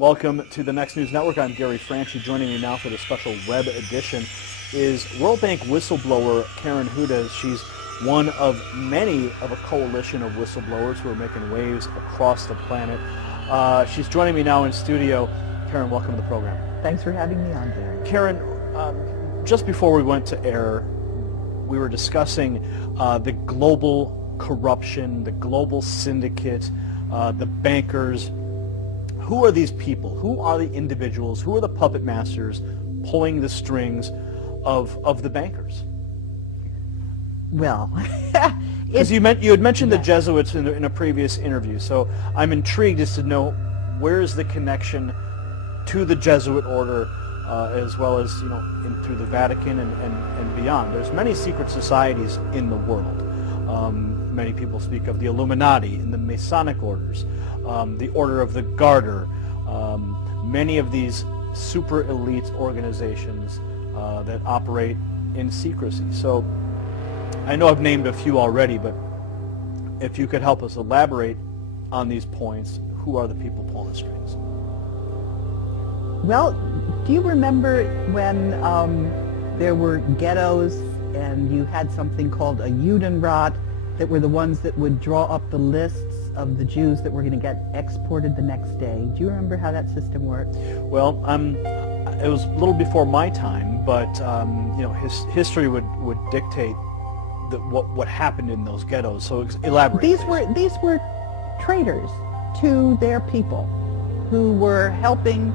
Welcome to the Next News Network. I'm Gary Franchi. Joining me now for the special web edition is World Bank whistleblower Karen Hudes. She's one of many of a coalition of whistleblowers who are making waves across the planet. She's joining me now in studio. Karen, welcome to the program. Thanks for having me on, Gary. Karen, just before we went to air, we were discussing the global corruption, the global syndicate, the bankers. Who are these people? Who are the individuals? Who are the puppet masters pulling the strings of the bankers? Well, because you had mentioned the Jesuits in a previous interview, so I'm intrigued as to know where is the connection to the Jesuit order, as well as through the Vatican and beyond. There's many secret societies in the world. Many people speak of the Illuminati and the Masonic orders, the Order of the Garter, many of these super elite organizations that operate in secrecy. So I know I've named a few already, but if you could help us elaborate on these points, who are the people pulling the strings? Well, do you remember when there were ghettos and you had something called a Judenrat that were the ones that would draw up the lists of the Jews that were going to get exported the next day? Do you remember how that system worked? Well, it was a little before my time, but history would dictate what happened in those ghettos. So elaborate. These were traitors to their people who were helping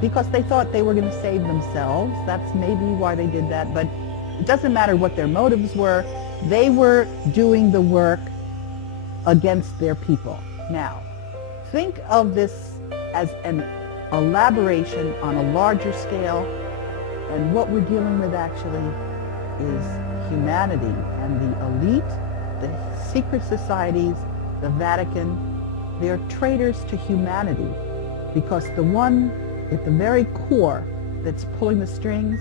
because they thought they were going to save themselves. That's maybe why they did that, but it doesn't matter what their motives were. They were doing the work against their people. Now, think of this as an elaboration on a larger scale, and what we're dealing with actually is humanity and the elite, the secret societies, the Vatican. They're traitors to humanity, because the one at the very core that's pulling the strings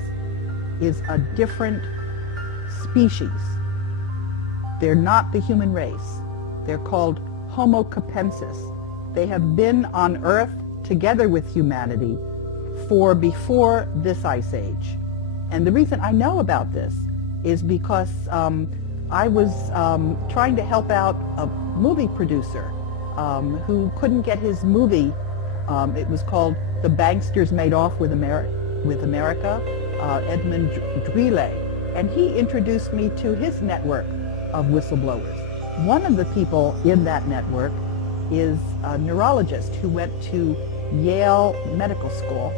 is a different species. They're not the human race. They're called Homo capensis. They have been on Earth together with humanity for before this ice age. And the reason I know about this is because I was trying to help out a movie producer who couldn't get his movie. It was called The Banksters Made Off with America, Edmund Drille. And he introduced me to his network of whistleblowers. One of the people in that network is a neurologist who went to Yale Medical School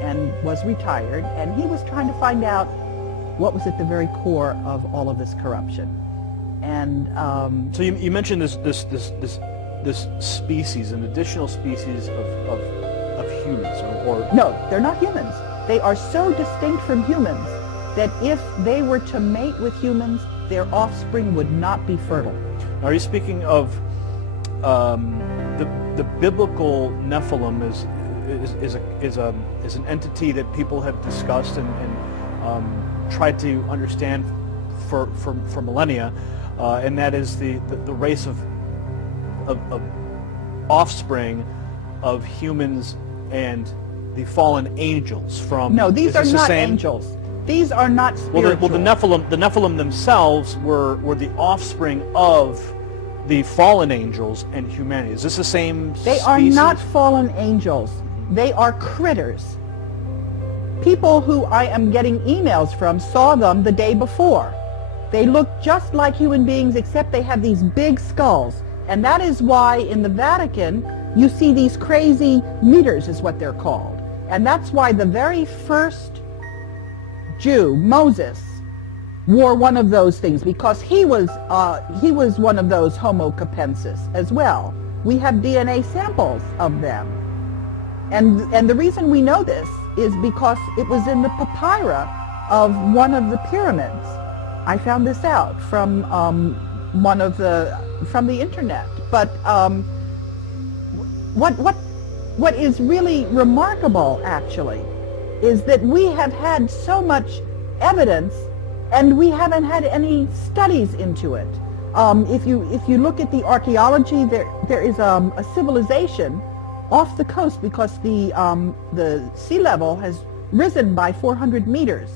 and was retired, and he was trying to find out what was at the very core of all of this corruption. And so you mentioned this species, an additional species of humans, or no, they're not humans. They are so distinct from humans that if they were to mate with humans, their offspring would not be fertile. Are you speaking of the biblical Nephilim is an entity that people have discussed and tried to understand for millennia, and that is the race of offspring of humans and the fallen angels from... No, these are not angels. These are not spiritual. Well, the Nephilim themselves were the offspring of the fallen angels and humanity. Is this the same species? They are not fallen angels. They are critters. People who I am getting emails from saw them the day before. They look just like human beings, except they have these big skulls. And that is why in the Vatican you see these crazy meters, is what they're called. And that's why the very first Jew, Moses, wore one of those things, because he was one of those Homo capensis as well. We have DNA samples of them. And the reason we know this is because it was in the papyri of one of the pyramids. I found this out from from the internet. But what is really remarkable, actually, is that we have had so much evidence and we haven't had any studies into it. If you look at the archaeology, there is a civilization off the coast because the sea level has risen by 400 meters.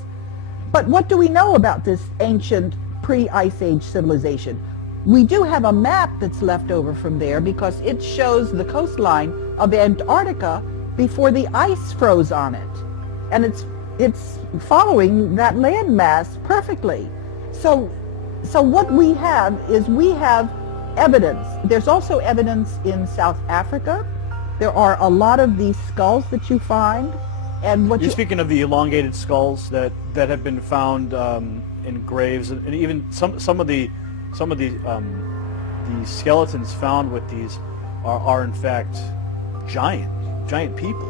But what do we know about this ancient pre-Ice Age civilization? We do have a map that's left over from there because it shows the coastline of Antarctica before the ice froze on it. And it's following that landmass perfectly. So what we have is we have evidence. There's also evidence in South Africa. There are a lot of these skulls that you find. And what You're speaking of the elongated skulls that have been found in graves, and even some of the skeletons found with these are in fact giant people.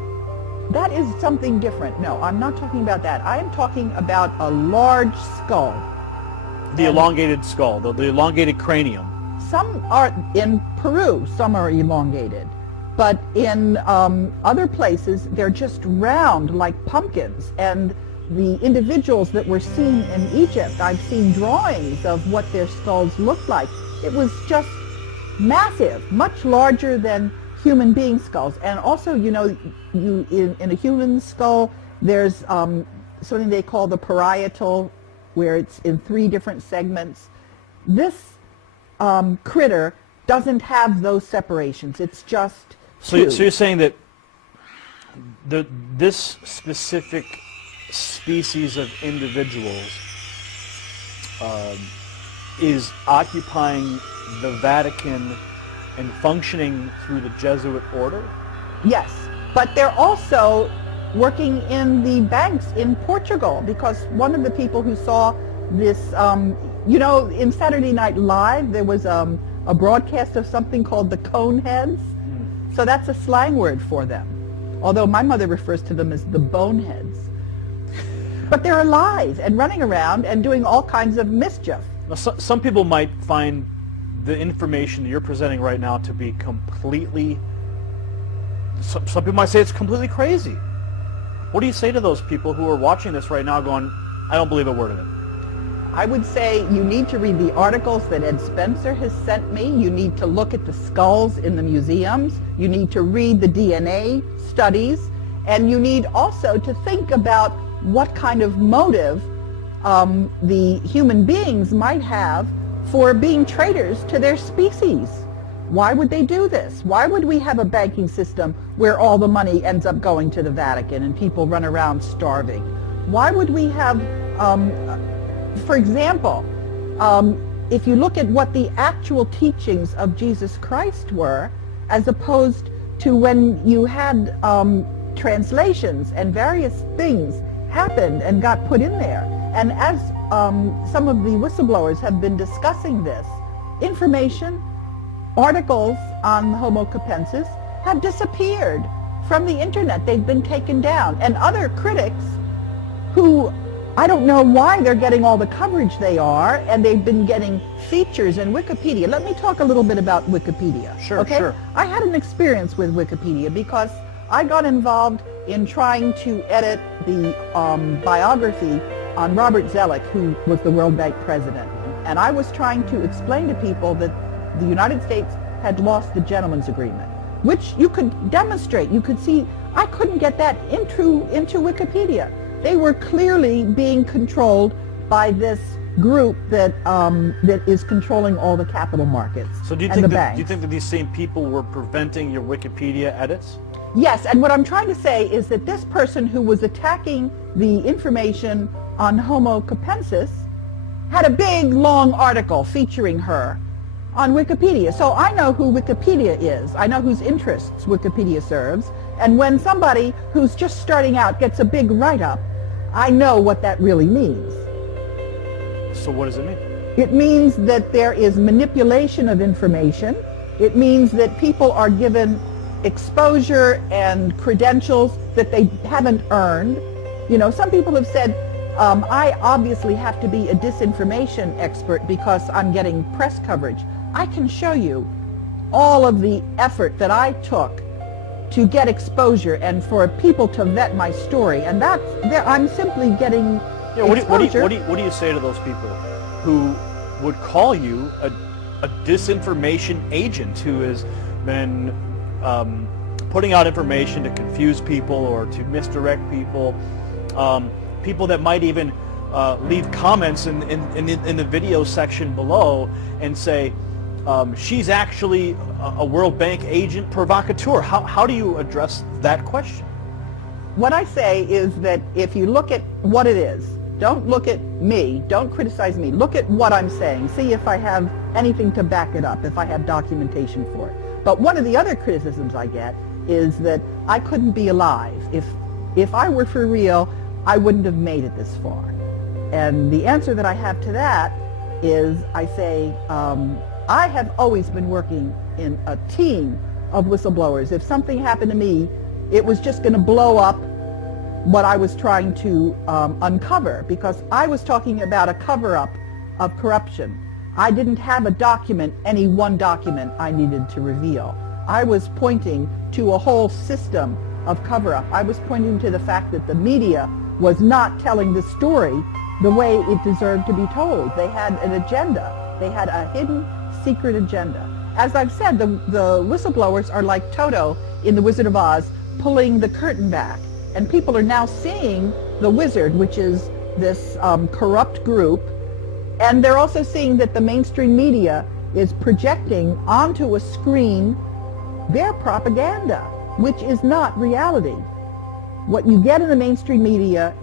That is something different. No, I'm not talking about that. I am talking about a large skull. The elongated skull, the elongated cranium. Some are in Peru, some are elongated. But in other places, they're just round like pumpkins. And the individuals that were seen in Egypt, I've seen drawings of what their skulls looked like. It was just massive, much larger than human being skulls. And also, you know, in a human skull, there's something they call the parietal, where it's in 3 different segments. This critter doesn't have those separations. It's just So you're saying that this specific species of individuals is occupying the Vatican and functioning through the Jesuit order? Yes, but they're also working in the banks in Portugal, because one of the people who saw this, you know, in Saturday Night Live, there was a broadcast of something called the Coneheads. So that's a slang word for them, although my mother refers to them as the boneheads. But they're alive and running around and doing all kinds of mischief. Now, some people might find the information that you're presenting right now to be completely, some people might say it's completely crazy. What do you say to those people who are watching this right now going, I don't believe a word of it? I would say you need to read the articles that Ed Spencer has sent me. You need to look at the skulls in the museums. You need to read the DNA studies. And you need also to think about what kind of motive the human beings might have for being traitors to their species. Why would they do this? Why would we have a banking system where all the money ends up going to the Vatican and people run around starving? Why would we have, for example, if you look at what the actual teachings of Jesus Christ were, as opposed to when you had translations and various things happened and got put in there. And as some of the whistleblowers have been discussing this, information, articles on Homo capensis have disappeared from the internet. They've been taken down. And other critics who, I don't know why they're getting all the coverage they are, and they've been getting features in Wikipedia. Let me talk a little bit about Wikipedia. Sure, okay? sure. I had an experience with Wikipedia because I got involved in trying to edit the biography on Robert Zoellick, who was the World Bank president. And I was trying to explain to people that the United States had lost the gentleman's agreement, which you could demonstrate. You could see, I couldn't get that into Wikipedia. They were clearly being controlled by this group that that is controlling all the capital markets. So do you think that these same people were preventing your Wikipedia edits? Yes, and what I'm trying to say is that this person who was attacking the information on Homo capensis had a big, long article featuring her on Wikipedia. So I know who Wikipedia is. I know whose interests Wikipedia serves. And when somebody who's just starting out gets a big write-up, I know what that really means. So what does it mean? It means that there is manipulation of information. It means that people are given exposure and credentials that they haven't earned. You know, some people have said, I obviously have to be a disinformation expert because I'm getting press coverage. I can show you all of the effort that I took to get exposure and for people to vet my story, and I'm simply getting exposure. What do you say to those people who would call you a disinformation agent who has been putting out information to confuse people or to misdirect people. People that might even leave comments in the video section below and say, she's actually a World Bank agent provocateur. How do you address that question? What I say is that if you look at what it is, don't look at me, don't criticize me, look at what I'm saying, see if I have anything to back it up, if I have documentation for it. But one of the other criticisms I get is that I couldn't be alive. If I were for real, I wouldn't have made it this far. And the answer that I have to that is I say, I have always been working in a team of whistleblowers. If something happened to me, it was just going to blow up what I was trying to uncover, because I was talking about a cover-up of corruption. I didn't have a document, any one document I needed to reveal. I was pointing to a whole system of cover-up. I was pointing to the fact that the media was not telling the story the way it deserved to be told. They had an agenda. They had a hidden, secret agenda. As I've said, the whistleblowers are like Toto in The Wizard of Oz, pulling the curtain back. And people are now seeing the wizard, which is this corrupt group, and they're also seeing that the mainstream media is projecting onto a screen their propaganda, which is not reality. What you get in the mainstream media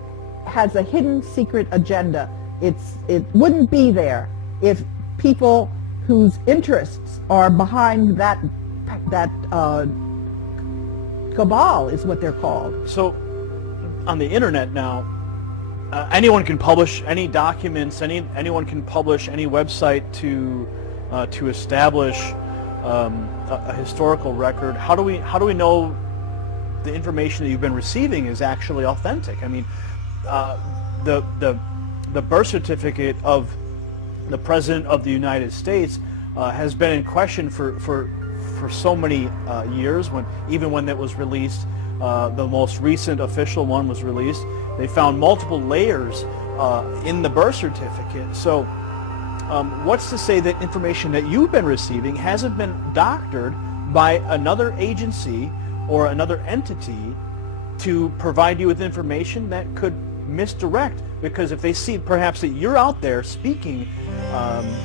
has a hidden secret agenda. It wouldn't be there if people whose interests are behind that cabal is what they're called. So on the internet now, anyone can publish any documents, anyone can publish any website to establish a historical record. How do we know the information that you've been receiving is actually authentic? I mean, the birth certificate of the President of the United States has been in question for so many years. Even when that was released, the most recent official one was released, they found multiple layers in the birth certificate. So what's to say that information that you've been receiving hasn't been doctored by another agency or another entity to provide you with information that could misdirect? Because if they see perhaps that you're out there speaking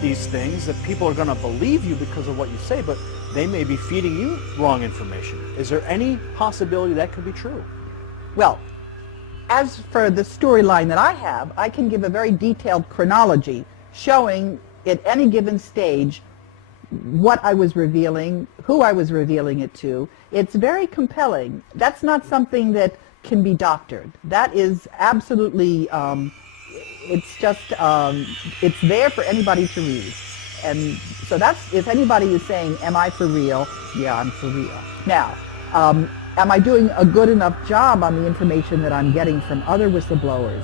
these things, that people are going to believe you because of what you say, but they may be feeding you wrong information. Is there any possibility that could be true? Well, as for the storyline that I have, I can give a very detailed chronology showing at any given stage what I was revealing, who I was revealing it to. It's very compelling. That's not something that can be doctored. That is absolutely, it's just, it's there for anybody to read. And so that's, if anybody is saying, am I for real? Yeah, I'm for real. Now, am I doing a good enough job on the information that I'm getting from other whistleblowers?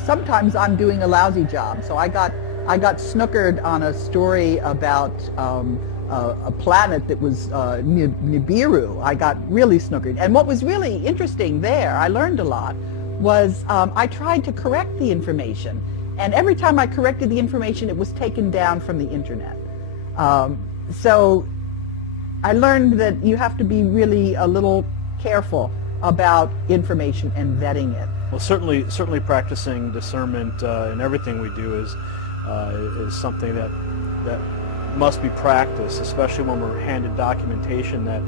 Sometimes I'm doing a lousy job. So I got snookered on a story about a planet that was Nibiru. I got really snookered. And what was really interesting there, I learned a lot, was I tried to correct the information. And every time I corrected the information, it was taken down from the internet. So I learned that you have to be really a little careful about information and vetting it. Well, certainly practicing discernment in everything we do is something that must be practiced, especially when we're handed documentation that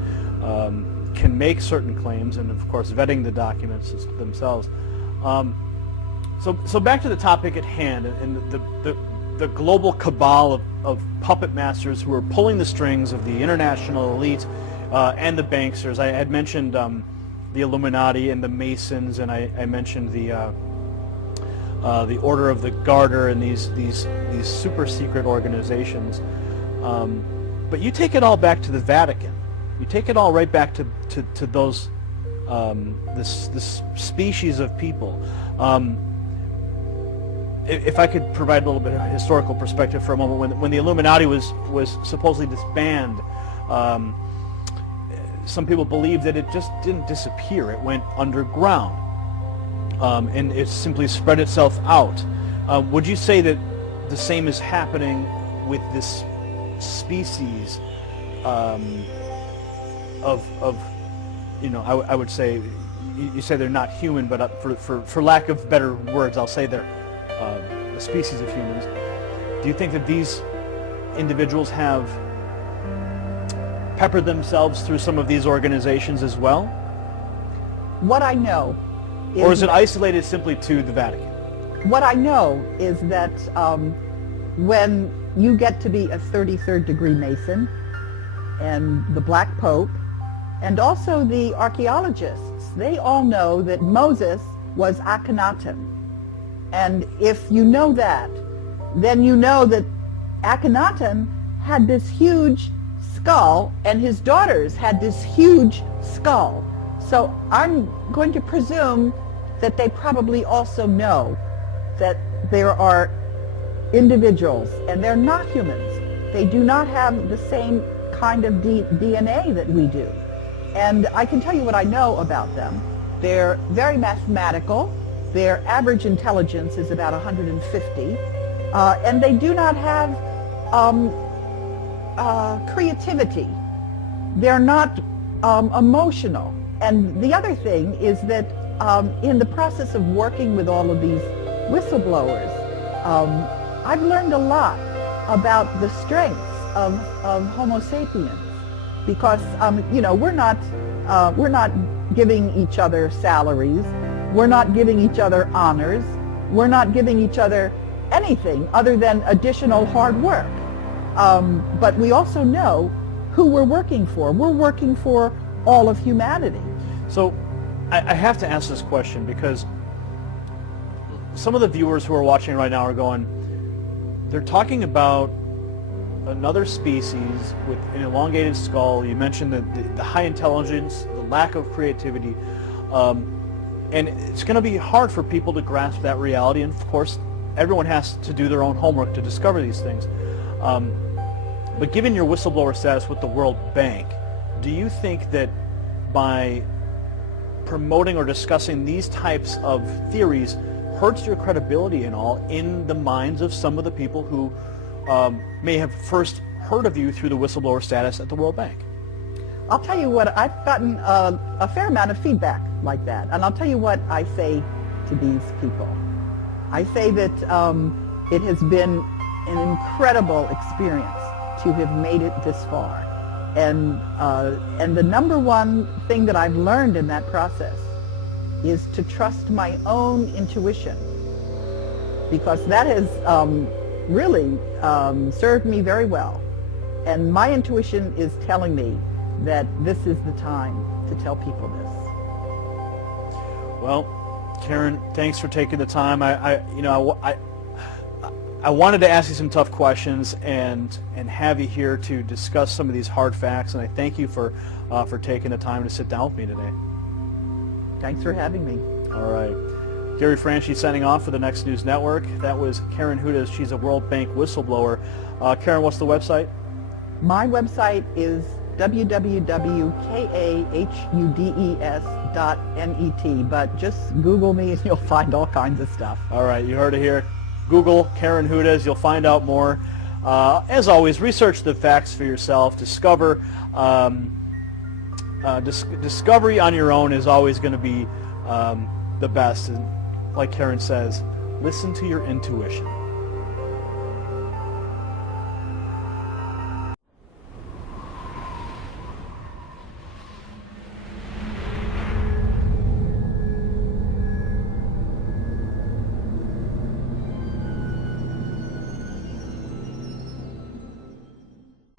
can make certain claims, and of course vetting the documents themselves. So back to the topic at hand, and the global cabal of puppet masters who are pulling the strings of the international elite and the banksters. I had mentioned the Illuminati and the Masons, and I mentioned the Order of the Garter and these super secret organizations. But you take it all back to the Vatican. You take it all right back to those this species of people. If I could provide a little bit of historical perspective for a moment, when the Illuminati was supposedly disbanded, some people believe that it just didn't disappear. It went underground, and it simply spread itself out. Would you say that the same is happening with this species of I would say, you say they're not human, but for lack of better words, I'll say they're a species of humans. Do you think that these individuals have peppered themselves through some of these organizations as well? What I know is... Or is it isolated simply to the Vatican? What I know is that when you get to be a 33rd degree Mason, and the Black Pope, and also the archaeologists, they all know that Moses was Akhenaten. And if you know that, then you know that Akhenaten had this huge skull, and his daughters had this huge skull. So I'm going to presume that they probably also know that there are individuals, and they're not humans. They do not have the same kind of DNA that we do. And I can tell you what I know about them. They're very mathematical. Their average intelligence is about 150. And they do not have creativity. They're not emotional. And the other thing is that in the process of working with all of these whistleblowers, I've learned a lot about the strengths of Homo sapiens, because we're not giving each other salaries, we're not giving each other honors, we're not giving each other anything other than additional hard work. But we also know who we're working for. We're working for all of humanity. So I have to ask this question, because some of the viewers who are watching right now are going, they're talking about another species with an elongated skull. You mentioned the high intelligence, the lack of creativity, and it's going to be hard for people to grasp that reality. And of course, everyone has to do their own homework to discover these things. But given your whistleblower status with the World Bank, do you think that by promoting or discussing these types of theories hurts your credibility and all in the minds of some of the people who may have first heard of you through the whistleblower status at the World Bank? I'll tell you what, I've gotten a fair amount of feedback like that, and I'll tell you what I say to these people. I say that it has been an incredible experience to have made it this far, and the number one thing that I've learned in that process is to trust my own intuition, because that has really served me very well. And my intuition is telling me that this is the time to tell people this. Well, Karen, thanks for taking the time. I wanted to ask you some tough questions and have you here to discuss some of these hard facts, and I thank you for taking the time to sit down with me today. Thanks for having me. All right. Gary Franchi signing off for the Next News Network. That was Karen Hudes. She's a World Bank whistleblower. Karen, what's the website? My website is www.kahudes.net, but just Google me and you'll find all kinds of stuff. All right, you heard it here. Google Karen Hudes. You'll find out more. As always, research the facts for yourself. Discover. Discovery on your own is always going to be the best. And like Karen says, listen to your intuition.